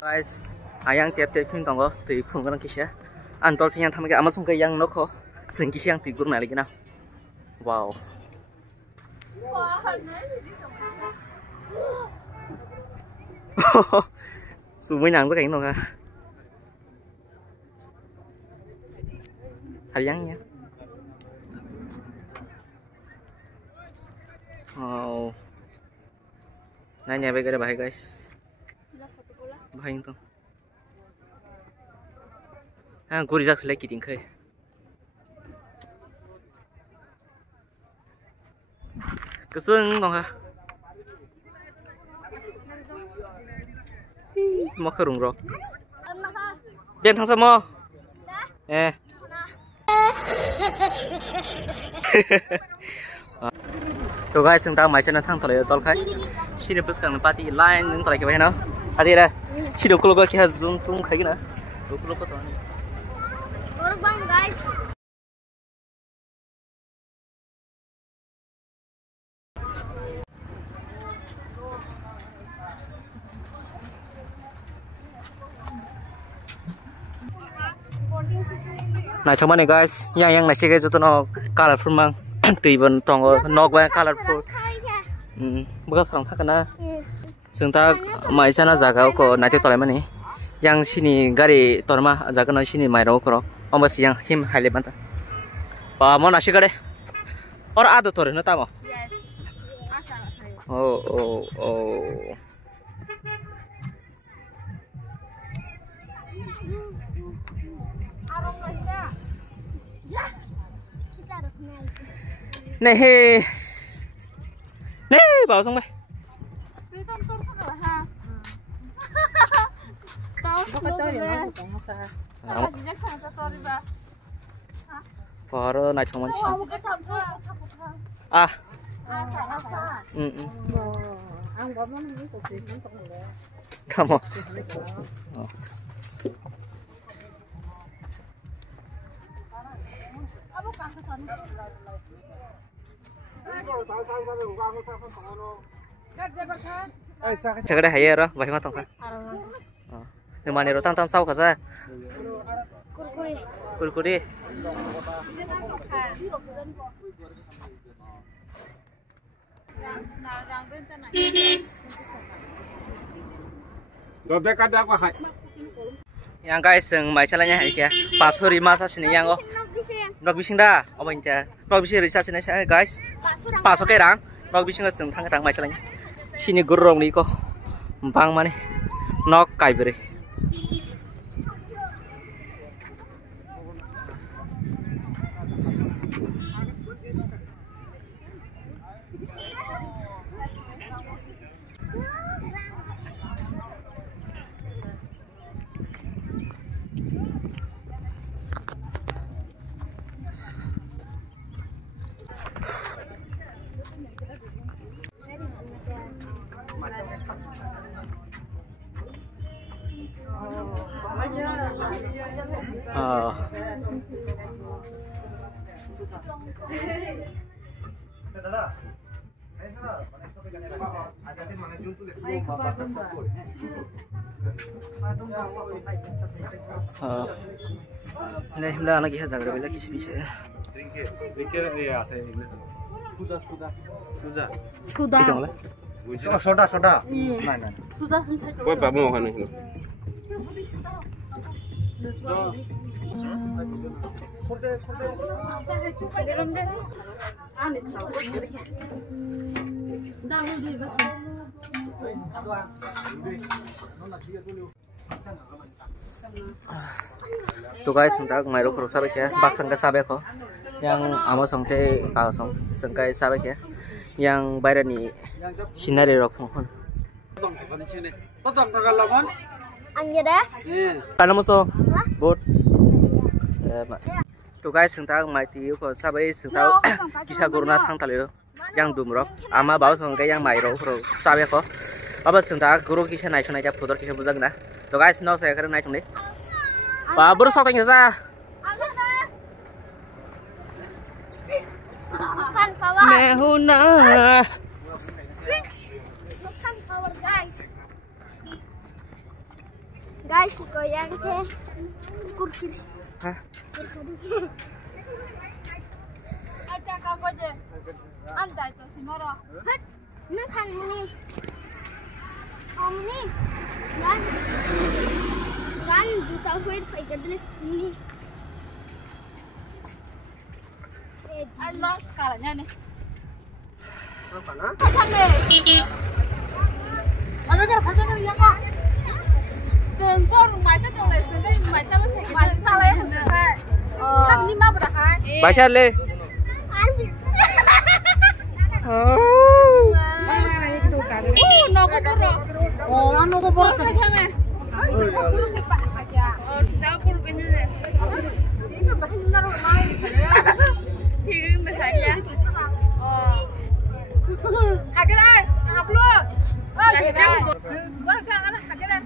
Guys, ayang tiap-tiap pun tunggu, tu pun orang kisah. Antol siang thamake ama sungkai yang noko, sengki siang tidur nali kena. Wow. Sumber yang tu kain noko. Ayangnya. Oh. Nanya baik ada bahaya guys. Bahaya itu. Guri jak selai kiting kai. Keseng dong ha. Mau kerung rok. Biar thang sama. Tuh guys, chúng ta máy chân thang thổi tol khai. Xin được bớt càng party line những tỏi cái vậy nào. Hadi dah. Xin được kalau kita zoom zoom khai cái nào. Kalau kau tahu ni. Korban guys. Nah, coba nih guys, yang nasi guys itu no colorful mang, tiban tongo nok ba colorful. Bukan serang tak kena. Sengta mai sana jaga ko nasi tolai mana? Yang sini gari torma jaga no sini mai rau koro. Ombas yang him highly banta. Pa mau nasi gare? Or ada tore no tamo? Yes. Oh. Nih, bawa sang bay. Phở này trong món gì? Come on. Chắc đây hay rồi, vậy mà tông khá. Nhưng mà nếu tăng sau cả ra. Kurkuri. Yang guys, yang mai calanya hari kia, pasuri masa sini yang nok bising dah, apa ini? Nok bising research sini saya guys, pasok kerang, nok bising ke seng tang mai calanya. Sini gurung ni ko, empang mana? Nok kai beri. Ini hendak lagi hazard lagi bisa. Sudah. Soda. Mana? Sudah. Kau apa mau kan ini? Tuh guys, sebentar ngairo kerus sabek ya, bak sangkai sabek kok, yang amo sangkai kalau sangkai sabek ya, yang bayar nih sinari rok pun. Anja dah. Karena musuh, bot. Tuh guys, sebentar ngaiti kok sabek sebentar kisah guruna thang talio, yang dumrok, ama bawa sangkai yang ngairo kerus sabek kok. Apa sebentar guru kisah naik aja putar kisah bujang dah. Tuh guys, no saya keren naik nih. Pak baru sok tanya saya. Kan power. Mehuna. Kan power guys. Guys, goyang ke kurkir. Hah? Ada apa je? Anda itu semua. Hut, nak kan ni. Om ni, kan juta duit pakai dulu ni. Allah sekarangnya nih. Apa nak? Pasang deh. Ada kan pasang deh yang kok. Sempur rumah itu tuh les, tapi rumah itu masih salah ya sebenarnya. Kan ini mah berapa? Baca le. Nogo puro. Oh, nogo puro pasang deh. Puro kepak aja. Oh, sudah puro bener. Ini bahasa naruh lain. Hidup bahaya. Oh. Hakiran, apa? Oh, hakiran. Baru sekarang hakiran.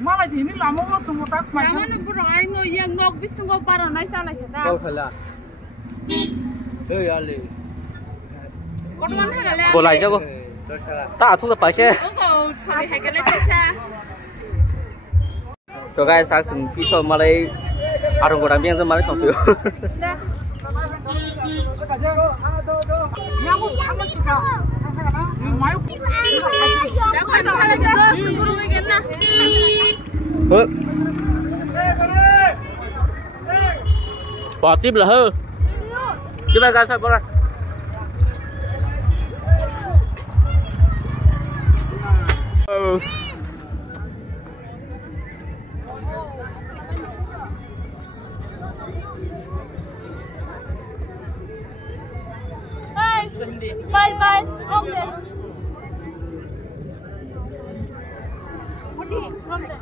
मलाई तिमी लामो सुमो तक Jangan berai no yang nok bis tunggu para naik salah kita. Kau kalah. Ya le. Kau mana kali? Boleh aja kau. Tak tu tak baca. Kau cari hakiran saja. Tuh guys, saksi pisau malai arung orang biasa malai tampil. याको सामने सुका मायो Jangan kali kita sungguh weekend na. Bỏ tiếp là hư. Chúng ta ra sao bỏ ra. Bye bye. Rom deh. Rom deh.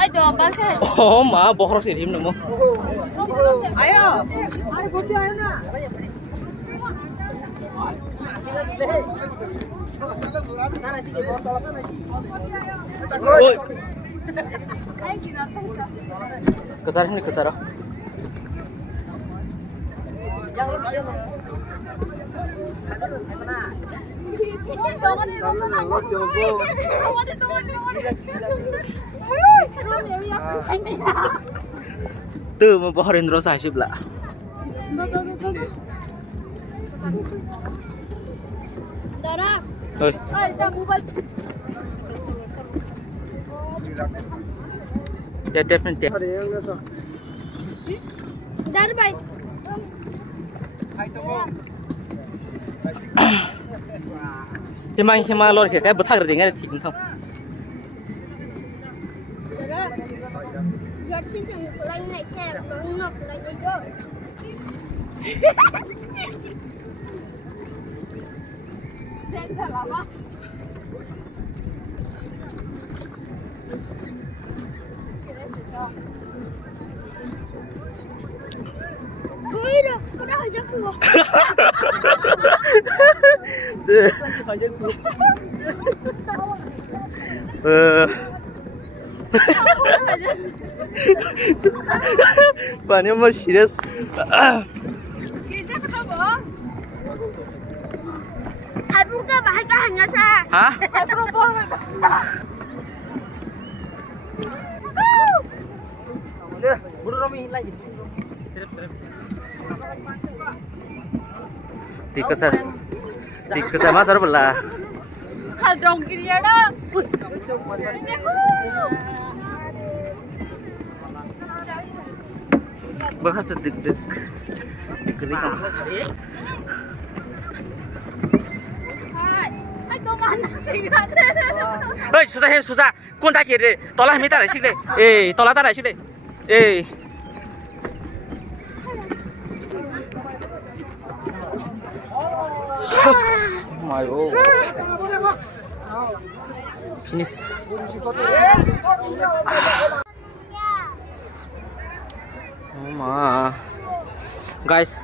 Ayo apa sih? Oh, mah bohong sih him nemu. Ayo. Oi, Ayo kita. kesar ni kesar. Jangan ni Rom na. Từ mà bỏ đến rồi sai ship lại. Dara, Thôi, Ayo dah mobile. tiếp lên tiếp. Dara bhai. Khi mà lôi cái bớt thằng rồi thì nghe thì không. Dara, buat sih pulang naik cab, nak pulang juga. Jangan lama. Kira, kira aja semua. Bạn em mà serious. Kita kenapa? Aku ke bahasa hanya sah. Hah? Tiga mas harus belah. Hadong kiri ada. Bahas deg-deg. Deg-deg. Hai kau mana sih ada? Ơi, susah. Con ta kia đi. Tola mi ta lại xích đi. Ê, tola ta lại xích đi. Ê. My god. Finish. Ma. Guys,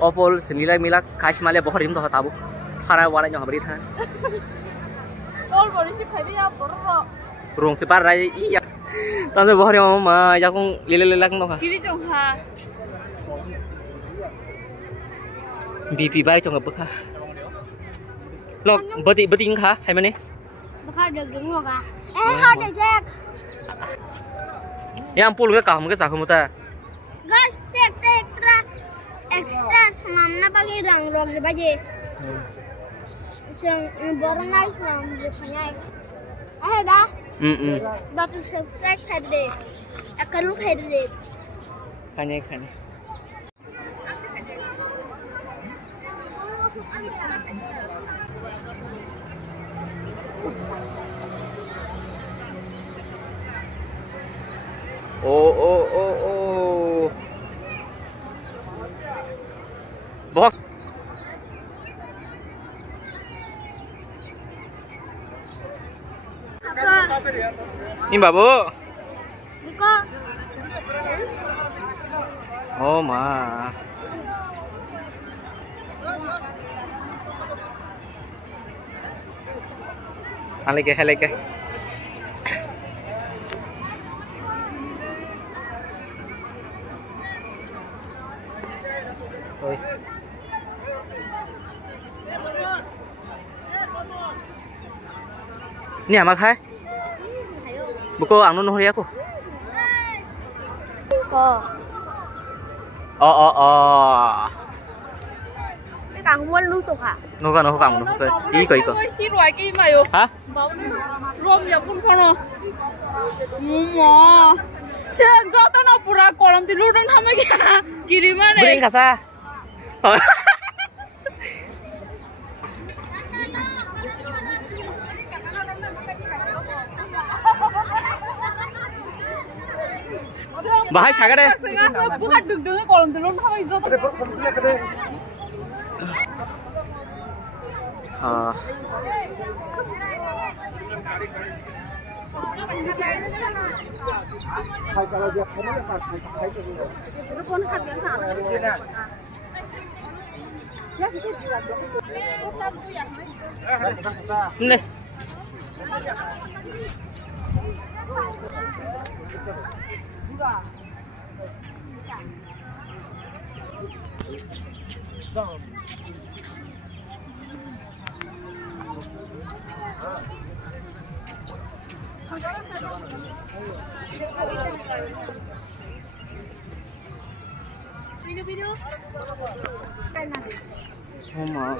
opol senilai milak kash male bohor him to tabu. Thara wala nyong habri tha. All body sih heavy ya borro. Rong se par rai iya. Tan se bohor yong ma ya kong lele lak no kha. Kiri dong ha. BP bai chong abka. Lộc bớt tính khá hay mà nè? Bakal được đứng rồi à? Hai được thế. Yang pul cái cam cái sao không ta? Guys, take extra semana pagi rang rong di baje. Seng borong naik rang di panjang. Dah. Dah tu subscribe khai deh. Akan lu khai deh. Khane. Oh. Bok. Ini babu. Buka. Oh ma. Halike. Ôi. Nè mà khai. Bố cô ăn luôn hồi cô. Cô. Cái càng muốn lưu tục hả? Nó càng Ý có. Chi loại kia mà yo. Hả? Rom ya pun kono. Mama. Sen jo to na pura kolam ti ludon hame kya. Kiri mane. Bring kasa. Bahaya sangat deh. Bukan deg-degnya kolam ti ludon hame jo to. Nih. Video. Oh ma.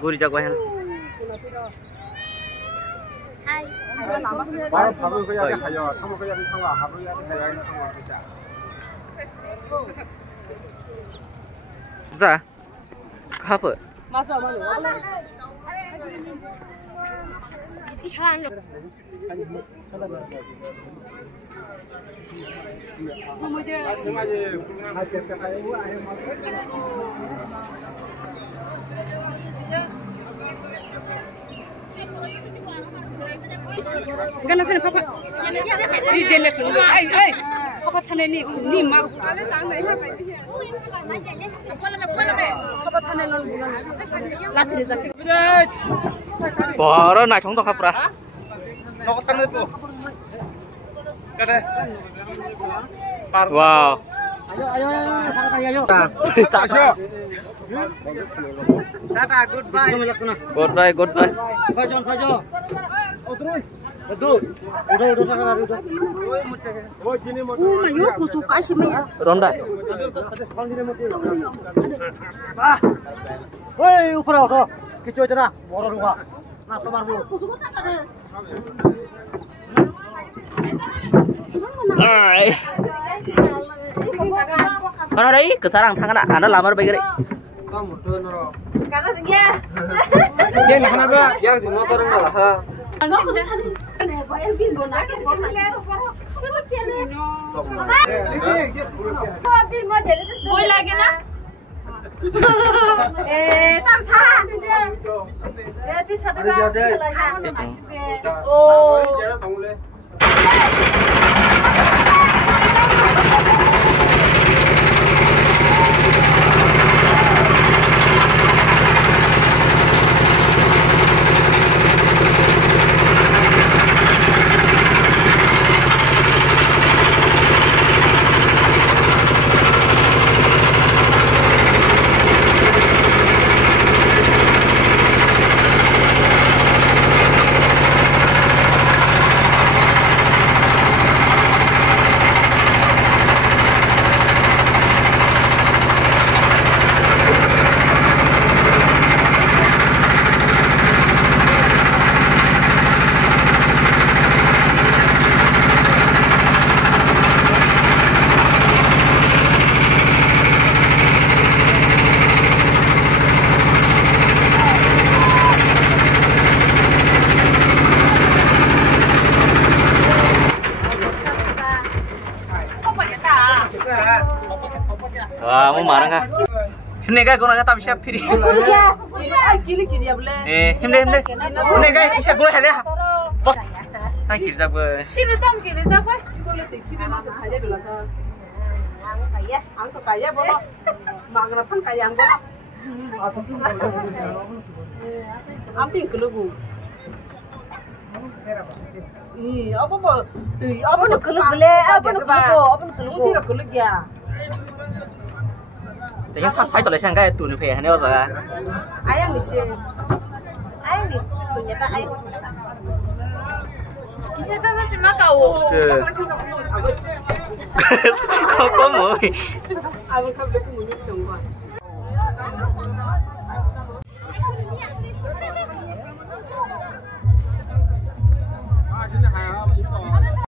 Guri jago hen. Za, apa? Masuk. Di sana. Gana kan papa. Di jelle sun. Ai. Papa thane ni ma. Ale tang nai ha pai. Papa thane lol. Lati de sak. Boro na chong to khapra. Nó có tăng lên không? Cái đây. Wow. Ayo. Tak sure. Tata, goodbye. Goodbye. Khajo. Oh, terus. Betul. Udah sekarang udah. Oh, gini mau. Mayu aku suka sih Maya. Ronda. Ah. Woi, ukura to. Kicu aja nah. Moro lupa. Nas tomar dulu. Alright. Mana đấy? Kesarang tangan anda lamar baik deh. Kata dia. Dia nak apa? Yang semua orang dah lah. Boy lagi na? Tam sa. Ti sa ba? Oh. Wah, mau marah kah? Ini kan kau nak tahu siapa pilih? Ini kan siapa gula helah? Pos, nak kiri siapa? Sino tam kiri siapa? Angkat kaya bono, mangrapan kaya bono. Amting kelugu. Apa bo? Apa nak kelug bele? Apa nak kelugu? Apa nak kelugu? Tidak kelug ya. Tapi saya tu lesang kan tu ni peh, ni apa? Ayam ni sih. Ayam ni punya tak ayam. Kisah sama si Makau. Kau mau? Abang kau dah punya dong.